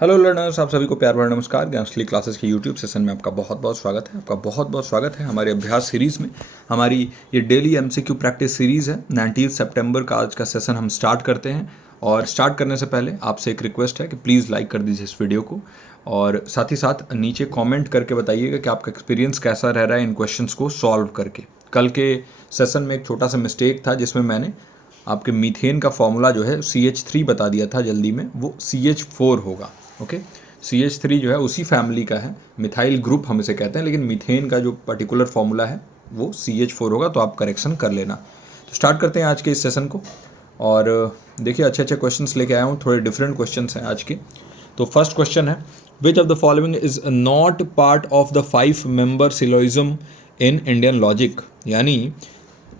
Hello learners, आप सभी को प्यार भरा नमस्कार। ज्ञानश्री क्लासेस के यूट्यूब सेशन में आपका बहुत बहुत स्वागत है। आपका बहुत बहुत स्वागत है हमारे अभ्यास सीरीज़ में। हमारी ये डेली एमसीक्यू प्रैक्टिस सीरीज़ है। 19 सितंबर का आज का सेशन हम स्टार्ट करते हैं। और स्टार्ट करने से पहले आपसे एक रिक्वेस्ट है कि प्लीज़ लाइक कर दीजिए इस वीडियो को, और साथ ही साथ नीचे कॉमेंट करके बताइएगा कि आपका एक्सपीरियंस कैसा रह रहा है इन क्वेश्चंस को सॉल्व करके। कल के सेशन में एक छोटा सा मिस्टेक था जिसमें मैंने आपके मीथेन का फॉर्मूला जो है CH3 बता दिया था जल्दी में, वो CH4 होगा। ओके, CH3 जो है उसी फैमिली का है, मिथाइल ग्रुप हम इसे कहते हैं, लेकिन मीथेन का जो पर्टिकुलर फॉर्मूला है वो CH4 होगा, तो आप करेक्शन कर लेना। तो स्टार्ट करते हैं आज के इस सेशन को। और देखिए अच्छे अच्छे क्वेश्चंस लेके आया हूँ, थोड़े डिफरेंट क्वेश्चंस हैं आज के। तो फर्स्ट क्वेश्चन है, which of the following is not part of the 5 member syllogism in Indian logic. यानी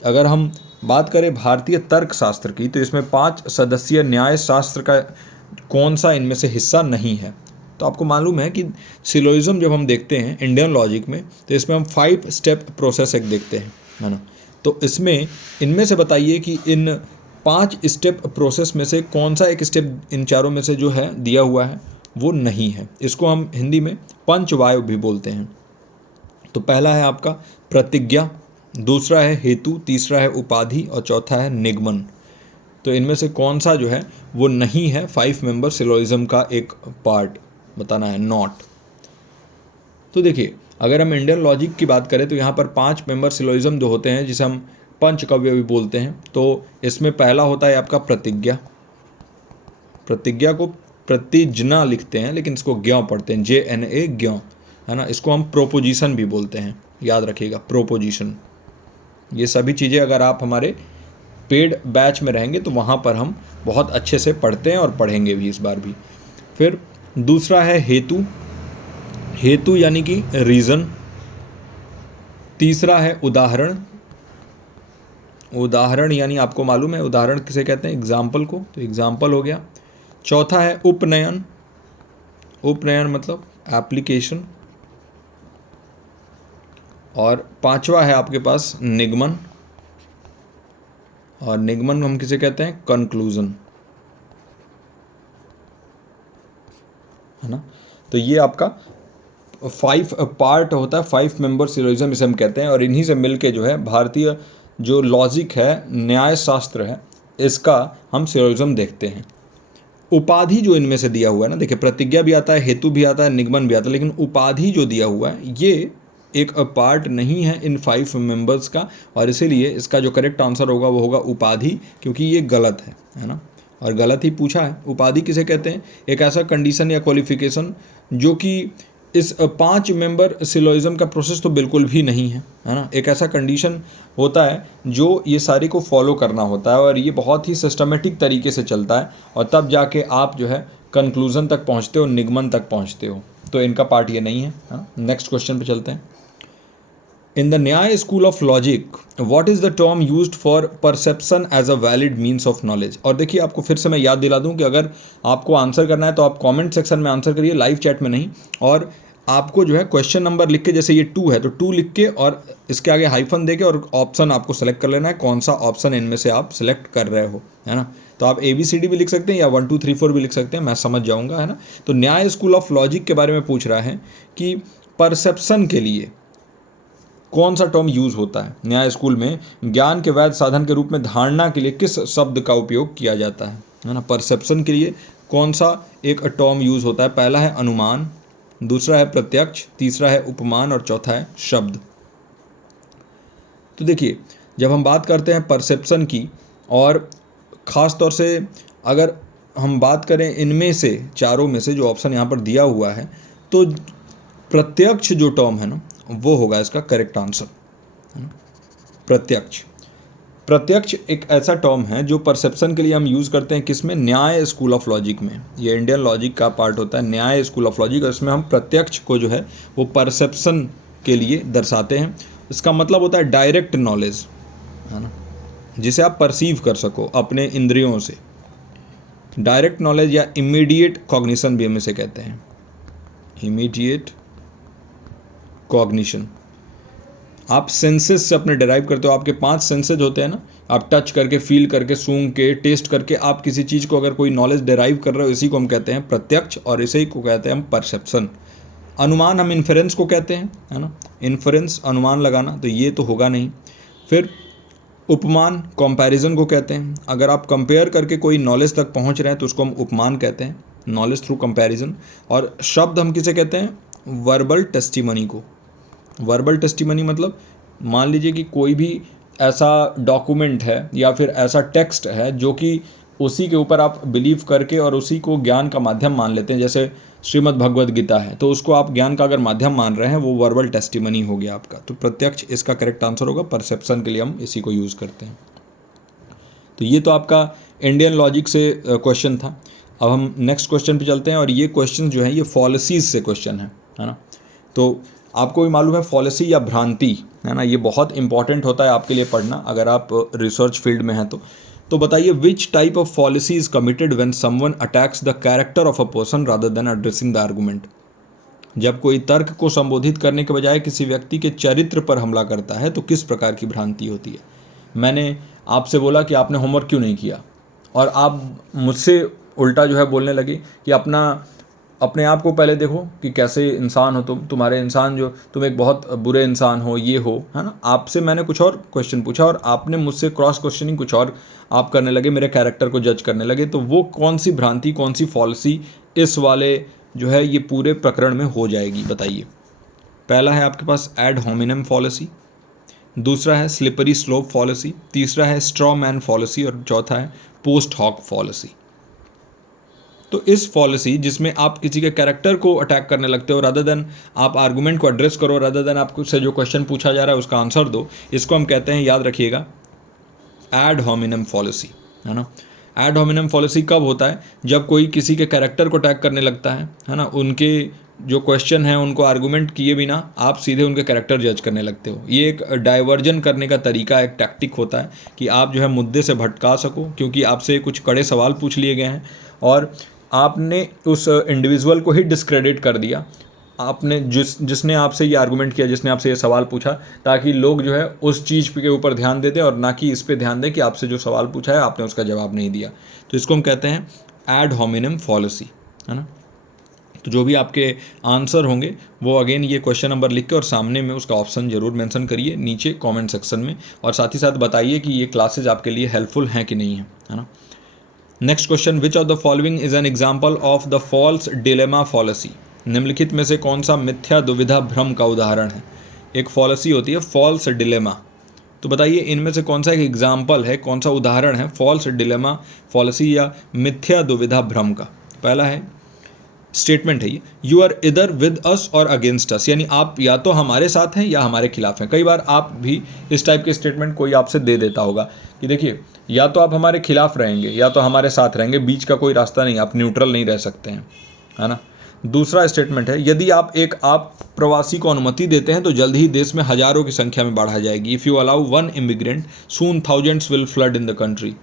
अगर हम बात करें भारतीय तर्कशास्त्र की, तो इसमें 5 सदस्यीय न्याय शास्त्र का कौन सा इनमें से हिस्सा नहीं है। तो आपको मालूम है कि सिलोइज्म जब हम देखते हैं इंडियन लॉजिक में, तो इसमें हम 5 स्टेप प्रोसेस एक देखते हैं, है ना। तो इसमें इनमें से बताइए कि इन 5 स्टेप प्रोसेस में से कौन सा एक स्टेप इन चारों में से जो है दिया हुआ है वो नहीं है। इसको हम हिंदी में पंचवायु भी बोलते हैं। तो पहला है आपका प्रतिज्ञा, दूसरा है हेतु, तीसरा है उपाधि और चौथा है निगमन। तो इनमें से कौन सा जो है वो नहीं है 5 मेंबर सिलोइज्म का एक पार्ट, बताना है, नॉट। तो देखिए अगर हम इंडियन लॉजिक की बात करें तो यहाँ पर 5 मेंबर सिलोइज्म जो होते हैं, जिसे हम पंचकाव्य भी बोलते हैं, तो इसमें पहला होता है आपका प्रतिज्ञा। प्रतिज्ञा को प्रतिज्ञा लिखते हैं लेकिन इसको ज्ञ पढ़ते हैं, JNA ज्ञ, है ना। इसको हम प्रोपोजिशन भी बोलते हैं, याद रखिएगा, प्रोपोजिशन। ये सभी चीज़ें अगर आप हमारे पेड बैच में रहेंगे तो वहाँ पर हम बहुत अच्छे से पढ़ते हैं और पढ़ेंगे भी इस बार भी। फिर दूसरा है हेतु, हेतु यानी कि रीज़न। तीसरा है उदाहरण, उदाहरण यानी आपको मालूम है उदाहरण किसे कहते हैं, एग्जाम्पल को, तो एग्जाम्पल हो गया। चौथा है उपनयन, उपनयन मतलब एप्लीकेशन। और पांचवा है आपके पास निगमन, और निगमन हम किसे कहते हैं, कंक्लूजन, है ना। तो ये आपका 5 पार्ट होता है, 5 मेंबर सिलोइज्म इसे हम कहते हैं। और इन्हीं से मिलके जो है भारतीय जो लॉजिक है, न्याय शास्त्र है, इसका हम सिलोइज्म देखते हैं। उपाधि जो इनमें से दिया हुआ है ना, देखिए प्रतिज्ञा भी आता है, हेतु भी आता है, निगमन भी आता है, लेकिन उपाधि जो दिया हुआ है ये एक पार्ट नहीं है इन 5 मेंबर्स का, और इसीलिए इसका जो करेक्ट आंसर होगा वो होगा उपाधि, क्योंकि ये गलत है ना। और गलत ही पूछा है। उपाधि किसे कहते हैं, एक ऐसा कंडीशन या क्वालिफिकेशन जो कि इस 5 मेंबर सिलोइज्म का प्रोसेस तो बिल्कुल भी नहीं है ना। एक ऐसा कंडीशन होता है जो ये सारी को फॉलो करना होता है, और ये बहुत ही सिस्टमेटिक तरीके से चलता है, और तब जाके आप जो है कंक्लूजन तक पहुंचते हो, निगमन तक पहुंचते हो। तो इनका पार्ट ये नहीं है। नेक्स्ट क्वेश्चन पे चलते हैं। In the Nyaya school of logic, what is the term used for perception as a valid means of knowledge? और देखिए आपको फिर से मैं याद दिला दूं कि अगर आपको आंसर करना है तो आप कमेंट सेक्शन में आंसर करिए, लाइव चैट में नहीं। और आपको जो है क्वेश्चन नंबर लिख के, जैसे ये 2 है तो 2 लिख के और इसके आगे हाइफन दे के और ऑप्शन आपको सेलेक्ट कर लेना है, कौन सा ऑप्शन इनमें से आप सेलेक्ट कर रहे हो, है ना। तो आप ABCD भी लिख सकते हैं या 1 2 3 4 भी लिख सकते हैं, मैं समझ जाऊँगा, है ना। तो न्याय स्कूल ऑफ लॉजिक के बारे में पूछ रहा है कि परसेप्शन के लिए कौन सा टर्म यूज होता है। न्याय स्कूल में ज्ञान के वैध साधन के रूप में धारणा के लिए किस शब्द का उपयोग किया जाता है ना। परसेप्शन के लिए कौन सा एक टर्म यूज होता है। पहला है अनुमान, दूसरा है प्रत्यक्ष, तीसरा है उपमान और चौथा है शब्द। तो देखिए जब हम बात करते हैं परसेप्शन की, और ख़ास तौर से अगर हम बात करें इनमें से चारों में से जो ऑप्शन यहाँ पर दिया हुआ है, तो प्रत्यक्ष जो टर्म है ना वो होगा इसका करेक्ट आंसर, है ना। प्रत्यक्ष, प्रत्यक्ष एक ऐसा टर्म है जो परसेप्शन के लिए हम यूज़ करते हैं, किसमें, न्याय स्कूल ऑफ लॉजिक में। ये इंडियन लॉजिक का पार्ट होता है, न्याय स्कूल ऑफ लॉजिक, और इसमें हम प्रत्यक्ष को जो है वो परसेप्शन के लिए दर्शाते हैं। इसका मतलब होता है डायरेक्ट नॉलेज, है ना, जिसे आप परसीव कर सको अपने इंद्रियों से। डायरेक्ट नॉलेज या इमीडिएट कॉग्निशन भी हम इसे कहते हैं, इमीडिएट कॉग्निशन। आप सेंसेस से अपने डिराइव करते हो, आपके 5 सेंसेज होते हैं ना, आप टच करके, फील करके, सूंघ के, टेस्ट करके आप किसी चीज़ को अगर कोई नॉलेज डिराइव कर रहे हो, इसी को हम कहते हैं प्रत्यक्ष, और इसी को कहते हैं हम परसेप्शन। अनुमान हम इन्फरेंस को कहते हैं, है ना, इन्फरेंस अनुमान लगाना, तो ये तो होगा नहीं। फिर उपमान कंपैरिजन को कहते हैं, अगर आप कंपेयर करके कोई नॉलेज तक पहुंच रहे हैं तो उसको हम उपमान कहते हैं, नॉलेज थ्रू कंपैरिजन। और शब्द हम किसे कहते हैं, वर्बल टेस्टिमनी को। वर्बल टेस्टिमनी मतलब मान लीजिए कि कोई भी ऐसा डॉक्यूमेंट है या फिर ऐसा टेक्स्ट है जो कि उसी के ऊपर आप बिलीव करके और उसी को ज्ञान का माध्यम मान लेते हैं, जैसे श्रीमद् भगवद गीता है, तो उसको आप ज्ञान का अगर माध्यम मान रहे हैं, वो वर्बल टेस्टिमनी हो गया आपका। तो प्रत्यक्ष इसका करेक्ट आंसर होगा, परसेप्शन के लिए हम इसी को यूज़ करते हैं। तो ये तो आपका इंडियन लॉजिक से क्वेश्चन था। अब हम नेक्स्ट क्वेश्चन पे चलते हैं, और ये क्वेश्चन जो है ये फॉलिसीज से क्वेश्चन है ना। तो आपको भी मालूम है फॉलिसी या भ्रांति, है ना, ये बहुत इंपॉर्टेंट होता है आपके लिए पढ़ना अगर आप रिसर्च फील्ड में हैं तो बताइए, which type of policy is committed when someone attacks the character of a person rather than addressing the argument. जब कोई तर्क को संबोधित करने के बजाय किसी व्यक्ति के चरित्र पर हमला करता है तो किस प्रकार की भ्रांति होती है। मैंने आपसे बोला कि आपने होमवर्क क्यों नहीं किया, और आप मुझसे उल्टा जो है बोलने लगे कि अपने आप को पहले देखो कि कैसे इंसान हो तुम्हारे इंसान जो तुम एक बहुत बुरे इंसान हो, ये हो, है ना। आपसे मैंने कुछ और क्वेश्चन पूछा और आपने मुझसे क्रॉस क्वेश्चनिंग कुछ और आप करने लगे, मेरे कैरेक्टर को जज करने लगे। तो वो कौन सी भ्रांति, कौन सी पॉलिसी इस वाले जो है ये पूरे प्रकरण में हो जाएगी, बताइए। पहला है आपके पास एड होमिनम पॉलिसी, दूसरा है स्लिपरी स्लोप पॉलिसी, तीसरा है स्ट्रॉ मैन पॉलिसी, और चौथा है पोस्ट हॉक पॉलिसी। तो इस पॉलिसी जिसमें आप किसी के कैरेक्टर को अटैक करने लगते हो रादर देन आप आर्गुमेंट को एड्रेस करो, रादर देन आपसे जो क्वेश्चन पूछा जा रहा है उसका आंसर दो, इसको हम कहते हैं, याद रखिएगा, एड होमिनम पॉलिसी, है ना। एड होमिनम पॉलिसी कब होता है, जब कोई किसी के कैरेक्टर को अटैक करने लगता है ना, उनके जो क्वेश्चन है उनको आर्गुमेंट किए बिना आप सीधे उनके कैरेक्टर जज करने लगते हो। ये एक डाइवर्जन करने का तरीका, एक टैक्टिक होता है कि आप जो है मुद्दे से भटका सको, क्योंकि आपसे कुछ कड़े सवाल पूछ लिए गए हैं और आपने उस इंडिविजुअल को ही डिस्क्रेडिट कर दिया, आपने जिसने आपसे ये आर्गुमेंट किया, जिसने आपसे ये सवाल पूछा, ताकि लोग जो है उस चीज़ के ऊपर ध्यान देते और ना कि इस पे ध्यान दें कि आपसे जो सवाल पूछा है आपने उसका जवाब नहीं दिया। तो इसको हम कहते हैं एड होमिनम पॉलिसी, है ना। तो जो भी आपके आंसर होंगे वो अगेन ये क्वेश्चन नंबर लिख के और सामने में उसका ऑप्शन जरूर मेंशन करिए नीचे कमेंट सेक्शन में, और साथ ही साथ बताइए कि ये क्लासेज आपके लिए हेल्पफुल हैं कि नहीं है ना। Next question, which of the following is an example of the false dilemma policy. निम्नलिखित में से कौन सा मिथ्या दुविधा भ्रम का उदाहरण है। एक पॉलिसी होती है फॉल्स डिलेमा, तो बताइए इनमें से कौन सा एक एग्जाम्पल है, कौन सा उदाहरण है फॉल्स डिलेमा पॉलिसी या मिथ्या दुविधा भ्रम का। पहला है स्टेटमेंट है ये, यू आर इधर विद अस और अगेंस्ट अस, यानी आप या तो हमारे साथ हैं या हमारे खिलाफ हैं। कई बार आप भी इस टाइप के स्टेटमेंट कोई आपसे दे देता होगा कि देखिए या तो आप हमारे खिलाफ रहेंगे या तो हमारे साथ रहेंगे, बीच का कोई रास्ता नहीं, आप न्यूट्रल नहीं रह सकते हैं, है ना। दूसरा स्टेटमेंट है, यदि आप प्रवासी को अनुमति देते हैं तो जल्द ही देश में हजारों की संख्या में बढ़ा जाएगी। If you allow one immigrant soon thousands will flood in the country.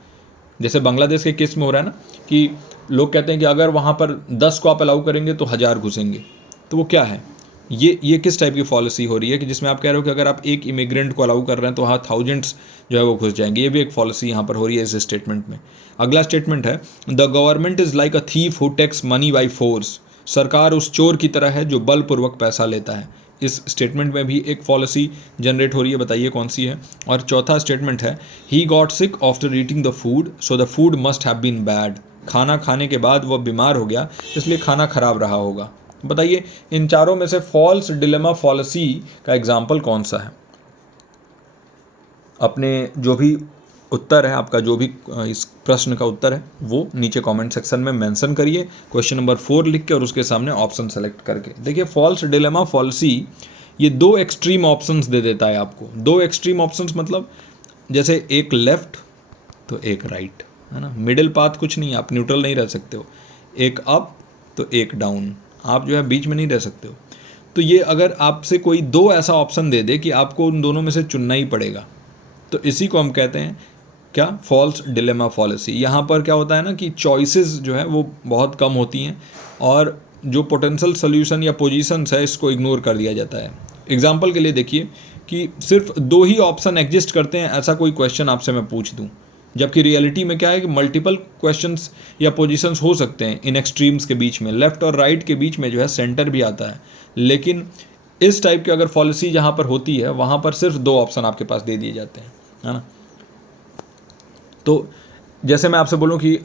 जैसे बांग्लादेश के केस में हो रहा है ना कि लोग कहते हैं कि अगर वहाँ पर 10 को आप अलाउ करेंगे तो 1000 घुसेंगे। तो वो क्या है, ये किस टाइप की पॉलिसी हो रही है कि जिसमें आप कह रहे हो कि अगर आप एक इमिग्रेंट को अलाउ कर रहे हैं तो वहाँ थाउजेंड्स जो है वो घुस जाएंगे। ये भी एक पॉलिसी यहाँ पर हो रही है इस स्टेटमेंट में। अगला स्टेटमेंट है, the government is like a thief who takes money by force. सरकार उस चोर की तरह है जो बलपूर्वक पैसा लेता है। इस स्टेटमेंट में भी एक पॉलिसी जनरेट हो रही है, बताइए कौन सी है। और चौथा स्टेटमेंट है, he got sick after eating the food so the food must have been bad. खाना खाने के बाद वह बीमार हो गया इसलिए खाना खराब रहा होगा। बताइए इन चारों में से फॉल्स डिलेमा पॉलिसी का एग्जाम्पल कौन सा है। अपने जो भी उत्तर है आपका, जो भी इस प्रश्न का उत्तर है वो नीचे कमेंट सेक्शन में मेंशन करिए, क्वेश्चन नंबर 4 लिख के और उसके सामने ऑप्शन सेलेक्ट करके। देखिए फॉल्स डिलेमा पॉलिसी ये 2 एक्सट्रीम ऑप्शंस दे देता है आपको। 2 एक्सट्रीम ऑप्शंस मतलब जैसे एक लेफ्ट तो एक राइट, है ना। मिडिल पाथ कुछ नहीं, आप न्यूट्रल नहीं रह सकते हो। एक अप तो एक डाउन, आप जो है बीच में नहीं रह सकते हो। तो ये अगर आपसे कोई 2 ऐसा ऑप्शन दे दे कि आपको उन दोनों में से चुनना ही पड़ेगा, तो इसी को हम कहते हैं क्या, फॉल्स डिलेमा पॉलिसी। यहाँ पर क्या होता है ना कि चॉइसेस जो है वो बहुत कम होती हैं और जो पोटेंशियल सोल्यूशन या पोजीशंस है इसको इग्नोर कर दिया जाता है। एग्जांपल के लिए देखिए कि सिर्फ 2 ही ऑप्शन एग्जिस्ट करते हैं, ऐसा कोई क्वेश्चन आपसे मैं पूछ दूं, जबकि रियलिटी में क्या है कि मल्टीपल क्वेश्चंस या पोजीशंस हो सकते हैं इन एक्सट्रीम्स के बीच में, लेफ्ट और राइट के बीच में जो है सेंटर भी आता है। लेकिन इस टाइप की अगर पॉलिसी जहाँ पर होती है वहाँ पर सिर्फ 2 ऑप्शन आपके पास दे दिए जाते हैं, है ना। तो जैसे मैं आपसे बोलूँ कि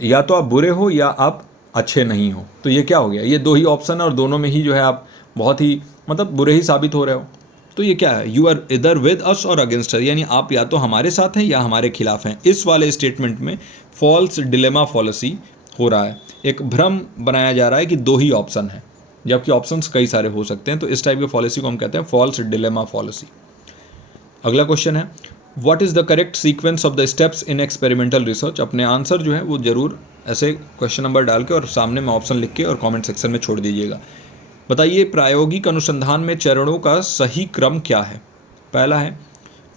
या तो आप बुरे हो या आप अच्छे नहीं हो, तो ये क्या हो गया, ये 2 ही ऑप्शन है और दोनों में ही जो है आप बहुत ही मतलब बुरे ही साबित हो रहे हो। तो ये क्या है, यू आर इधर विद अस और अगेंस्ट अस, यानी आप या तो हमारे साथ हैं या हमारे खिलाफ हैं। इस वाले स्टेटमेंट में फॉल्स डिलेमा फॉलिसी हो रहा है, एक भ्रम बनाया जा रहा है कि 2 ही ऑप्शन है, जबकि ऑप्शंस कई सारे हो सकते हैं। तो इस टाइप की पॉलिसी को हम कहते हैं फॉल्स डिलेमा पॉलिसी। अगला क्वेश्चन है, what is the correct sequence of the steps in experimental research. अपने आंसर जो है वो जरूर ऐसे क्वेश्चन नंबर डाल के और सामने में ऑप्शन लिख के और कमेंट सेक्शन में छोड़ दीजिएगा। बताइए प्रायोगिक अनुसंधान में चरणों का सही क्रम क्या है। पहला है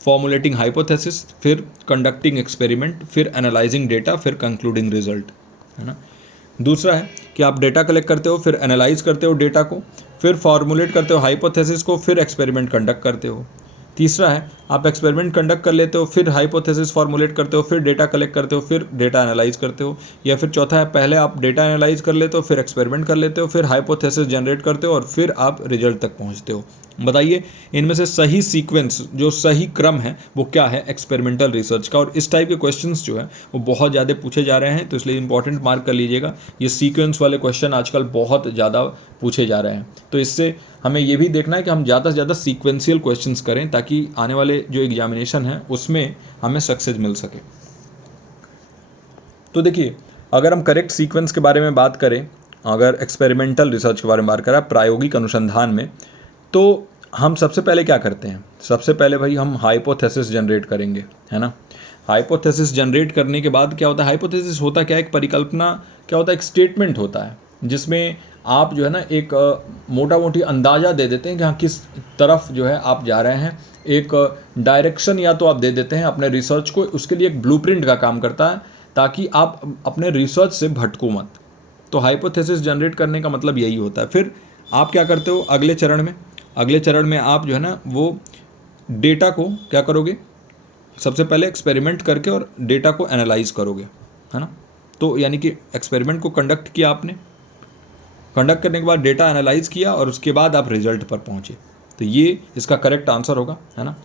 फॉर्मुलेटिंग हाइपोथेसिस, फिर कंडक्टिंग एक्सपेरिमेंट, फिर एनालाइजिंग डेटा, फिर कंक्लूडिंग रिजल्ट, है ना। दूसरा है कि आप डेटा कलेक्ट करते हो, फिर एनालाइज करते हो डेटा को, फिर फॉर्मुलेट करते हो हाइपोथेसिस को, फिर एक्सपेरिमेंट कंडक्ट करते हो। तीसरा है आप एक्सपेरिमेंट कंडक्ट कर लेते हो, फिर हाइपोथेसिस फॉर्मुलेट करते हो, फिर डेटा कलेक्ट करते हो, फिर डेटा एनालाइज करते हो। या फिर चौथा है पहले आप डेटा एनालाइज कर लेते हो, फिर एक्सपेरिमेंट कर लेते हो, फिर हाइपोथेसिस जनरेट करते हो और फिर आप रिजल्ट तक पहुंचते हो। बताइए इनमें से सही सीक्वेंस, जो सही क्रम है वो क्या है एक्सपेरिमेंटल रिसर्च का। और इस टाइप के क्वेश्चंस जो है वो बहुत ज़्यादा पूछे जा रहे हैं, तो इसलिए इंपॉर्टेंट मार्क कर लीजिएगा। ये सीक्वेंस वाले क्वेश्चन आजकल बहुत ज़्यादा पूछे जा रहे हैं, तो इससे हमें ये भी देखना है कि हम ज़्यादा से ज़्यादा सीक्वेंशियल क्वेश्चंस करें ताकि आने वाले जो एग्जामिनेशन है उसमें हमें सक्सेस मिल सके। तो देखिए अगर हम करेक्ट सीक्वेंस के बारे में बात करें, अगर एक्सपेरिमेंटल रिसर्च के बारे में बात करें प्रायोगिक अनुसंधान में, तो हम सबसे पहले क्या करते हैं, सबसे पहले भाई हम हाइपोथेसिस जनरेट करेंगे, है ना। हाइपोथेसिस जनरेट करने के बाद क्या होता है, हाइपोथेसिस होता क्या है, एक परिकल्पना, क्या होता है, एक स्टेटमेंट होता है जिसमें आप जो है ना एक मोटा मोटी अंदाज़ा दे देते हैं कि हाँ किस तरफ जो है आप जा रहे हैं, एक डायरेक्शन या तो आप दे देते हैं अपने रिसर्च को, उसके लिए एक ब्लूप्रिंट का काम करता है ताकि आप अपने रिसर्च से भटको मत। तो हाइपोथेसिस जनरेट करने का मतलब यही होता है। फिर आप क्या करते हो अगले चरण में आप जो है ना वो डेटा को क्या करोगे, सबसे पहले एक्सपेरिमेंट करके और डेटा को एनालाइज करोगे, है ना। तो यानी कि एक्सपेरिमेंट को कंडक्ट किया आपने, कंडक्ट करने के बाद डेटा एनालाइज किया और उसके बाद आप रिजल्ट पर पहुंचे। तो ये इसका करेक्ट आंसर होगा, है ना,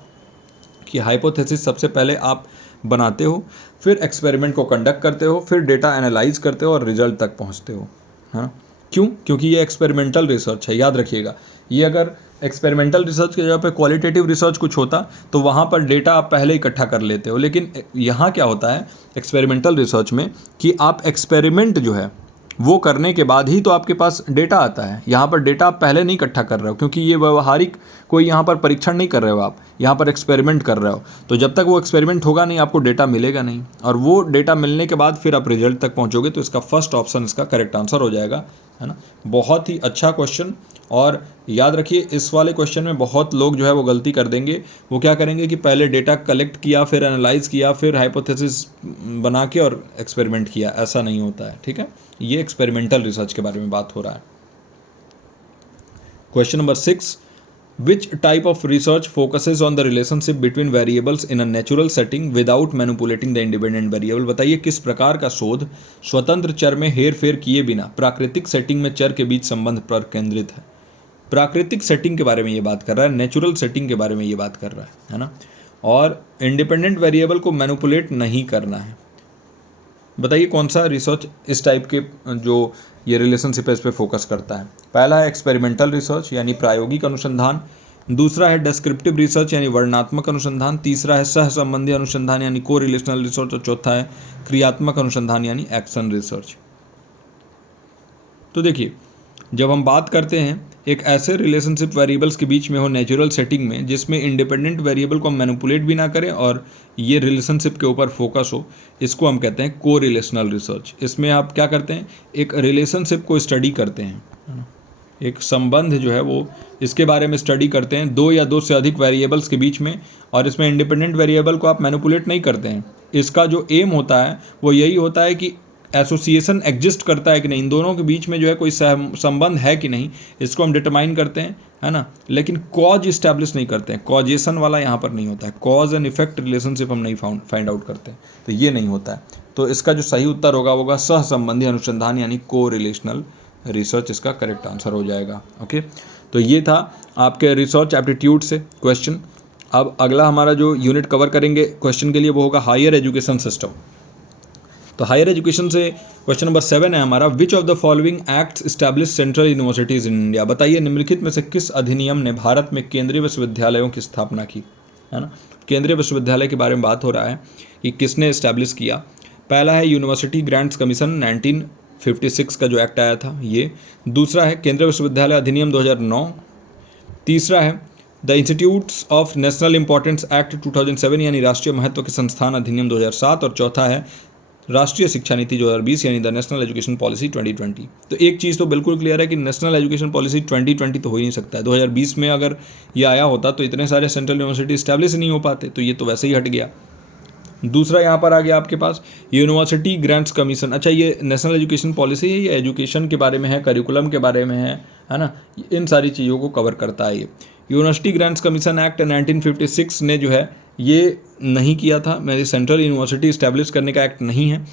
कि हाइपोथेसिस सबसे पहले आप बनाते हो, फिर एक्सपेरिमेंट को कंडक्ट करते हो, फिर डेटा एनालाइज करते हो और रिजल्ट तक पहुंचते हो, हाँ। क्यों, क्योंकि ये एक्सपेरिमेंटल रिसर्च है, याद रखिएगा। ये अगर एक्सपेरिमेंटल रिसर्च की जगह पे क्वालिटेटिव रिसर्च कुछ होता तो वहाँ पर डेटा आप पहले इकट्ठा कर लेते हो, लेकिन यहाँ क्या होता है एक्सपेरिमेंटल रिसर्च में कि आप एक्सपेरिमेंट जो है वो करने के बाद ही तो आपके पास डेटा आता है। यहाँ पर डेटा आप पहले नहीं इकट्ठा कर रहे हो, क्योंकि ये व्यवहारिक कोई यहाँ पर परीक्षण नहीं कर रहे हो, आप यहाँ पर एक्सपेरिमेंट कर रहे हो। तो जब तक वो एक्सपेरिमेंट होगा नहीं आपको डेटा मिलेगा नहीं, और वो डेटा मिलने के बाद फिर आप रिजल्ट तक पहुँचोगे। तो इसका फर्स्ट ऑप्शन इसका करेक्ट आंसर हो जाएगा, है ना। बहुत ही अच्छा क्वेश्चन, और याद रखिए इस वाले क्वेश्चन में बहुत लोग जो है वो गलती कर देंगे। वो क्या करेंगे कि पहले डेटा कलेक्ट किया, फिर एनालाइज किया, फिर हाइपोथेसिस बना के और एक्सपेरिमेंट किया। ऐसा नहीं होता है, ठीक है। ये एक्सपेरिमेंटल रिसर्च के बारे में बात हो रहा है। Question number 6, which type of research focuses on the relationship between variables in a natural setting without manipulating the independent variable. बताइए किस प्रकार का शोध स्वतंत्र चर में हेर फेर किए बिना प्राकृतिक सेटिंग में चर के बीच संबंध पर केंद्रित है। प्राकृतिक सेटिंग के बारे में ये बात कर रहा है, नेचुरल सेटिंग के बारे में ये बात कर रहा है ना, और इंडिपेंडेंट वेरिएबल को मैनिपुलेट नहीं करना है। बताइए कौन सा रिसर्च इस टाइप के जो ये रिलेशनशिप है इस पर फोकस करता है। पहला है एक्सपेरिमेंटल रिसर्च यानी प्रायोगिक अनुसंधान, दूसरा है डिस्क्रिप्टिव रिसर्च यानी वर्णनात्मक अनुसंधान, तीसरा है सहसंबंधी अनुसंधान यानी को रिलेशनल रिसर्च, और चौथा है क्रियात्मक अनुसंधान यानी एक्शन रिसर्च। तो देखिए जब हम बात करते हैं एक ऐसे रिलेशनशिप वेरिएबल्स के बीच में हो नेचुरल सेटिंग में जिसमें इंडिपेंडेंट वेरिएबल को हम मैनिपुलेट भी ना करें और ये रिलेशनशिप के ऊपर फोकस हो, इसको हम कहते हैं को रिलेशनल रिसर्च। इसमें आप क्या करते हैं, एक रिलेशनशिप को स्टडी करते हैं, एक संबंध जो है वो इसके बारे में स्टडी करते हैं दो या दो से अधिक वेरिएबल्स के बीच में, और इसमें इंडिपेंडेंट वेरिएबल को आप मैनिपुलेट नहीं करते हैं। इसका जो एम होता है वो यही होता है कि एसोसिएशन एग्जिस्ट करता है कि नहीं, इन दोनों के बीच में जो है कोई संबंध है कि नहीं, इसको हम डिटरमाइन करते हैं, है ना। लेकिन कॉज इस्टेब्लिश नहीं करते हैं, कॉजेशन वाला यहाँ पर नहीं होता है, कॉज एंड इफेक्ट रिलेशनशिप हम नहीं फाइंड आउट करते हैं, तो ये नहीं होता है। तो इसका जो सही उत्तर होगा सहसंबंधी अनुसंधान यानी को रिलेशनल रिसर्च, इसका करेक्ट आंसर हो जाएगा। ओके, तो ये था आपके रिसर्च एप्टीट्यूड से क्वेश्चन। अब अगला हमारा जो यूनिट कवर करेंगे क्वेश्चन के लिए वो होगा हायर एजुकेशन सिस्टम। तो हायर एजुकेशन से क्वेश्चन नंबर 7 है हमारा, विच of the following acts establish central universities in India. बताइए निम्नलिखित में से किस अधिनियम ने भारत में केंद्रीय विश्वविद्यालयों की स्थापना की, है ना। केंद्रीय विश्वविद्यालय के बारे में बात हो रहा है कि किसने इस्टेब्लिश किया। पहला है यूनिवर्सिटी ग्रांट्स कमीशन 1956 का जो एक्ट आया था ये। दूसरा है केंद्रीय विश्वविद्यालय अधिनियम 2009। तीसरा है the institutes of national importance act 2007 यानी राष्ट्रीय महत्व के संस्थान अधिनियम 2007। और चौथा है राष्ट्रीय शिक्षा नीति 2020 यानी द नेशनल एजुकेशन पॉलिसी 2020। तो एक चीज़ तो बिल्कुल क्लियर है कि नेशनल एजुकेशन पॉलिसी 2020 तो हो ही नहीं सकता है। 2020 में अगर ये आया होता तो इतने सारे सेंट्रल यूनिवर्सिटी इस्टेब्लिश नहीं हो पाते, तो ये तो वैसे ही हट गया। दूसरा यहाँ पर आ गया आपके पास यूनिवर्सिटी ग्रांट्स कमीशन। अच्छा, ये नेशनल एजुकेशन पॉलिसी है, ये एजुकेशन के बारे में है, करिकुलम के बारे में है ना, इन सारी चीज़ों को कवर करता है। ये यूनिवर्सिटी ग्रांट्स कमीशन एक्ट 1956 ने जो है ये नहीं किया था, मेरे सेंट्रल यूनिवर्सिटी इस्टेब्लिश करने का एक्ट नहीं है।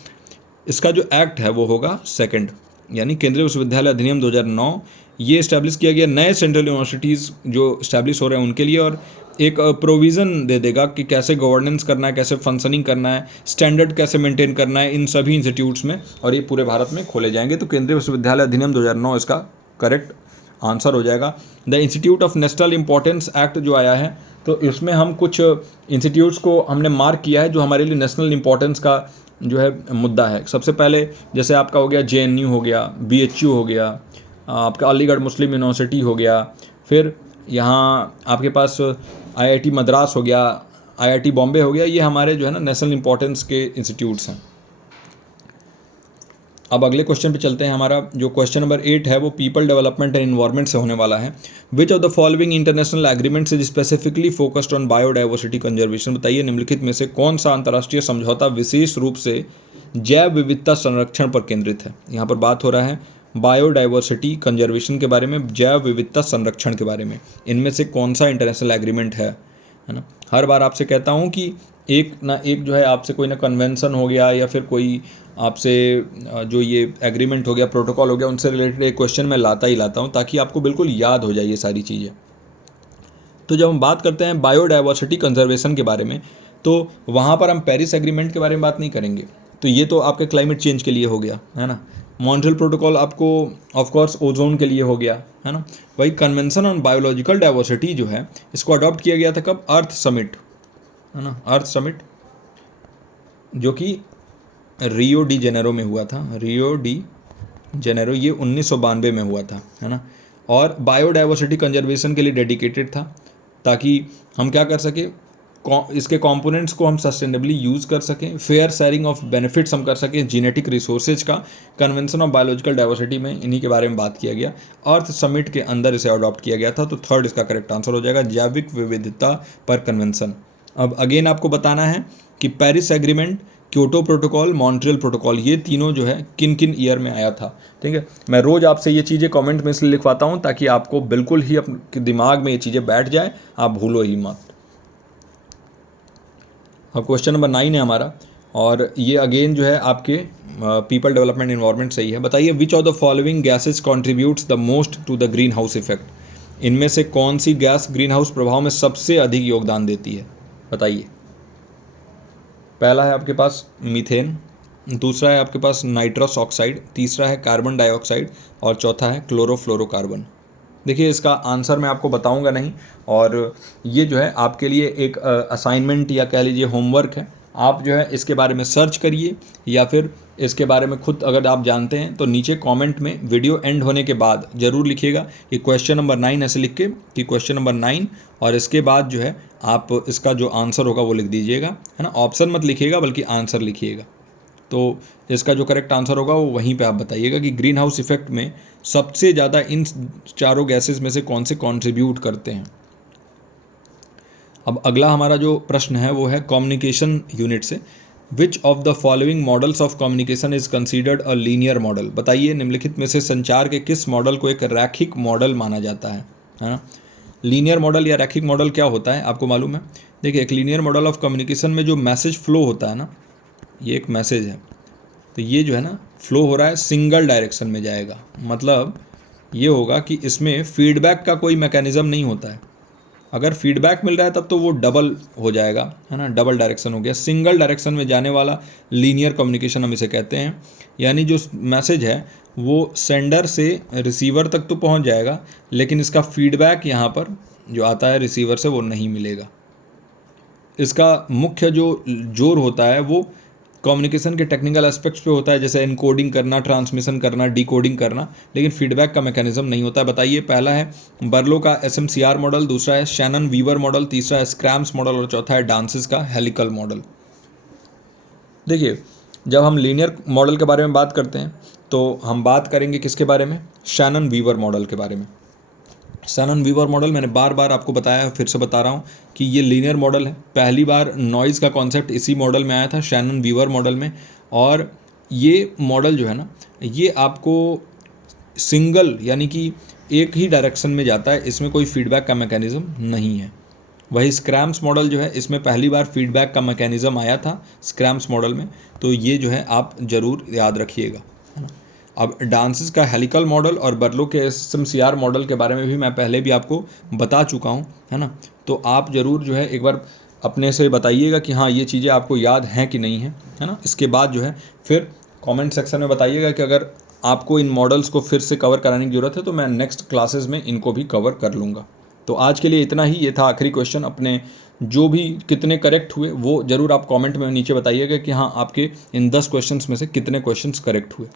इसका जो एक्ट है वो होगा सेकंड, यानी केंद्रीय विश्वविद्यालय अधिनियम 2009। ये इस्टेब्लिश किया गया नए सेंट्रल यूनिवर्सिटीज़ जो इस्टेब्लिश हो रहे हैं उनके लिए, और एक प्रोविज़न दे देगा कि कैसे गवर्नेंस करना है, कैसे फंक्शनिंग करना है, स्टैंडर्ड कैसे मेंटेन करना है इन सभी इंस्टीट्यूट्स में, और ये पूरे भारत में खोले जाएंगे। तो केंद्रीय विश्वविद्यालय अधिनियम 2009 इसका करेक्ट आंसर हो जाएगा। The institute of national importance act जो आया है, तो इसमें हम कुछ इंस्टीट्यूट्स को हमने मार्क किया है जो हमारे लिए नेशनल इंपॉर्टेंस का जो है मुद्दा है। सबसे पहले जैसे आपका हो गया JNU हो गया, BHU हो गया, आपका अलीगढ़ मुस्लिम यूनिवर्सिटी हो गया, फिर यहाँ आपके पास IIT मद्रास हो गया, IIT बॉम्बे हो गया, ये हमारे जो है ना नेशनल इंपॉर्टेंस के इंस्टीट्यूट्स हैं। अब अगले क्वेश्चन पे चलते हैं। हमारा जो क्वेश्चन नंबर 8 है वो पीपल डेवलपमेंट एंड एनवायरनमेंट से होने वाला है। Which of the following international agreements is specifically focused on biodiversity conservation. बताइए निम्नलिखित में से कौन सा अंतर्राष्ट्रीय समझौता विशेष रूप से जैव विविधता संरक्षण पर केंद्रित है। यहाँ पर बात हो रहा है बायोडाइवर्सिटी कंजर्वेशन के बारे में, जैव विविधता संरक्षण के बारे में। इनमें से कौन सा इंटरनेशनल एग्रीमेंट है ना। हर बार आपसे कहता हूँ कि एक ना एक जो है आपसे कोई ना कन्वेंशन हो गया या फिर कोई आपसे जो ये एग्रीमेंट हो गया, प्रोटोकॉल हो गया, उनसे रिलेटेड एक क्वेश्चन मैं लाता ही लाता हूँ ताकि आपको बिल्कुल याद हो जाए ये सारी चीज़ें। तो जब हम बात करते हैं बायोडाइवर्सिटी कंजर्वेशन के बारे में, तो वहाँ पर हम पेरिस एग्रीमेंट के बारे में बात नहीं करेंगे, तो ये तो आपके क्लाइमेट चेंज के लिए हो गया, है ना। मॉन्ट्रियल प्रोटोकॉल आपको ऑफकोर्स ओजोन के लिए हो गया, है ना। वही कन्वेंशन ऑन बायोलॉजिकल डाइवर्सिटी जो है इसको अडॉप्ट किया गया था कब, अर्थ समिट, है ना, अर्थ समिट जो कि रियो डी जेनेरो में हुआ था, रियो डी जेनेरो, ये 1992 में हुआ था, है ना। और बायोडाइवर्सिटी कंजर्वेशन के लिए डेडिकेटेड था ताकि हम क्या कर सकें, इसके कंपोनेंट्स को हम सस्टेनेबली यूज़ कर सकें, फेयर शेयरिंग ऑफ बेनिफिट्स हम कर सकें, जेनेटिक रिसोर्सेज का। कन्वेंशन ऑफ बायोलॉजिकल डाइवर्सिटी में इन्हीं के बारे में बात किया गया, अर्थ समिट के अंदर इसे अडॉप्ट किया गया था। तो थर्ड इसका करेक्ट आंसर हो जाएगा, जैविक विविधता पर कन्वेंशन। अब अगेन आपको बताना है कि Paris agreement, Kyoto protocol, Montreal protocol, ये तीनों जो है किन किन ईयर में आया था। ठीक है, मैं रोज़ आपसे ये चीज़ें कमेंट में इसलिए लिखवाता हूँ ताकि आपको बिल्कुल ही अपने दिमाग में ये चीज़ें बैठ जाए, आप भूलो ही मत। अब क्वेश्चन नंबर 9 है हमारा, और ये अगेन जो है आपके पीपल डेवलपमेंट एनवायरनमेंट सही है। बताइए which of the following gases contributes the most to the greenhouse effect. इनमें से कौन सी गैस ग्रीन हाउस प्रभाव में सबसे अधिक योगदान देती है, बताइए। पहला है आपके पास मीथेन, दूसरा है आपके पास नाइट्रस ऑक्साइड, तीसरा है कार्बन डाइऑक्साइड, और चौथा है क्लोरोफ्लोरोकार्बन। देखिए इसका आंसर मैं आपको बताऊंगा नहीं, और ये जो है आपके लिए एक असाइनमेंट या कह लीजिए होमवर्क है। आप जो है इसके बारे में सर्च करिए, या फिर इसके बारे में खुद अगर आप जानते हैं तो नीचे कमेंट में वीडियो एंड होने के बाद ज़रूर लिखिएगा कि क्वेश्चन नंबर 9, ऐसे लिख के कि क्वेश्चन नंबर 9, और इसके बाद जो है आप इसका जो आंसर होगा वो लिख दीजिएगा, है ना। ऑप्शन मत लिखिएगा बल्कि आंसर लिखिएगा। तो इसका जो करेक्ट आंसर होगा वो वहीं पे आप बताइएगा कि ग्रीन हाउस इफेक्ट में सबसे ज़्यादा इन चारों गैसेस में से कौन से कंट्रीब्यूट करते हैं। अब अगला हमारा जो प्रश्न है वो है कम्युनिकेशन यूनिट से। विच of the following models of communication is considered a linear model. बताइए निम्नलिखित में से संचार के किस मॉडल को एक रैखिक मॉडल माना जाता है ना। लीनियर मॉडल या रैखिक मॉडल क्या होता है आपको मालूम है। देखिए एक लीनियर मॉडल ऑफ कम्युनिकेशन में जो मैसेज फ्लो होता है ना, ये एक मैसेज है तो ये जो है ना फ्लो हो रहा है सिंगल डायरेक्शन में जाएगा। मतलब ये होगा कि इसमें फीडबैक का कोई मैकेनिज़्म नहीं होता है। अगर फीडबैक मिल रहा है तब तो वो डबल हो जाएगा, है ना, डबल डायरेक्शन हो गया। सिंगल डायरेक्शन में जाने वाला लीनियर कम्युनिकेशन हम इसे कहते हैं। यानी जो मैसेज है वो सेंडर से रिसीवर तक तो पहुंच जाएगा, लेकिन इसका फीडबैक यहाँ पर जो आता है रिसीवर से वो नहीं मिलेगा। इसका मुख्य जो जोर होता है वो कम्युनिकेशन के टेक्निकल एस्पेक्ट्स पे होता है, जैसे एनकोडिंग करना, ट्रांसमिशन करना, डिकोडिंग करना, लेकिन फीडबैक का मैकेनिज्म नहीं होता है। बताइए पहला है बर्लो का SMCR मॉडल, दूसरा है शैनन वीवर मॉडल, तीसरा है स्क्रैम्स मॉडल और चौथा है डांसिस का हेलिकल मॉडल। देखिए जब हम लीनियर मॉडल के बारे में बात करते हैं तो हम बात करेंगे किसके बारे में, शैनन वीवर मॉडल के बारे में। शैनन वीवर मॉडल मैंने बार बार आपको बताया, फिर से बता रहा हूँ कि ये लीनियर मॉडल है। पहली बार नॉइज़ का कॉन्सेप्ट इसी मॉडल में आया था, शैनन वीवर मॉडल में। और ये मॉडल जो है ना ये आपको सिंगल यानी कि एक ही डायरेक्शन में जाता है, इसमें कोई फीडबैक का मैकेनिज़्म नहीं है। वही स्क्रैम्स मॉडल जो है इसमें पहली बार फीडबैक का मैकेनिज़्म आया था स्क्रैम्स मॉडल में, तो ये जो है आप ज़रूर याद रखिएगा, है ना। अब डांसिस का हेलिकल मॉडल और बर्लो के SMCR मॉडल के बारे में भी मैं पहले भी आपको बता चुका हूँ, है ना। तो आप ज़रूर जो है एक बार अपने से बताइएगा कि हाँ ये चीज़ें आपको याद हैं कि नहीं है ना। इसके बाद जो है फिर कमेंट सेक्शन में बताइएगा कि अगर आपको इन मॉडल्स को फिर से कवर कराने की ज़रूरत है तो मैं नेक्स्ट क्लासेस में इनको भी कवर कर लूँगा। तो आज के लिए इतना ही, ये था आखिरी क्वेश्चन। अपने जो भी कितने करेक्ट हुए वो ज़रूर आप कमेंट में नीचे बताइएगा कि हाँ आपके इन 10 क्वेश्चंस में से कितने क्वेश्चंस करेक्ट हुए।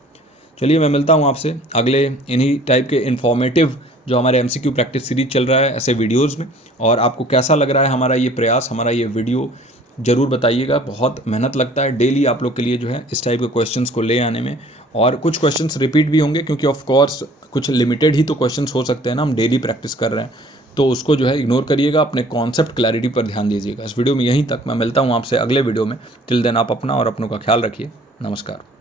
चलिए मैं मिलता हूँ आपसे अगले इन्हीं टाइप के इन्फॉर्मेटिव जो हमारे MCQ प्रैक्टिस सीरीज चल रहा है ऐसे वीडियोज़ में। और आपको कैसा लग रहा है हमारा ये प्रयास, हमारा ये वीडियो, ज़रूर बताइएगा। बहुत मेहनत लगता है डेली आप लोग के लिए जो है इस टाइप के क्वेश्चंस को ले आने में, और कुछ क्वेश्चंस रिपीट भी होंगे क्योंकि ऑफ कोर्स कुछ लिमिटेड ही तो क्वेश्चंस हो सकते हैं ना, हम डेली प्रैक्टिस कर रहे हैं, तो उसको जो है इग्नोर करिएगा, अपने कॉन्सेप्ट क्लैरिटी पर ध्यान दीजिएगा। इस वीडियो में यहीं तक, मैं मिलता हूँ आपसे अगले वीडियो में। टिल देन आप अपना और अपनों का ख्याल रखिए। नमस्कार।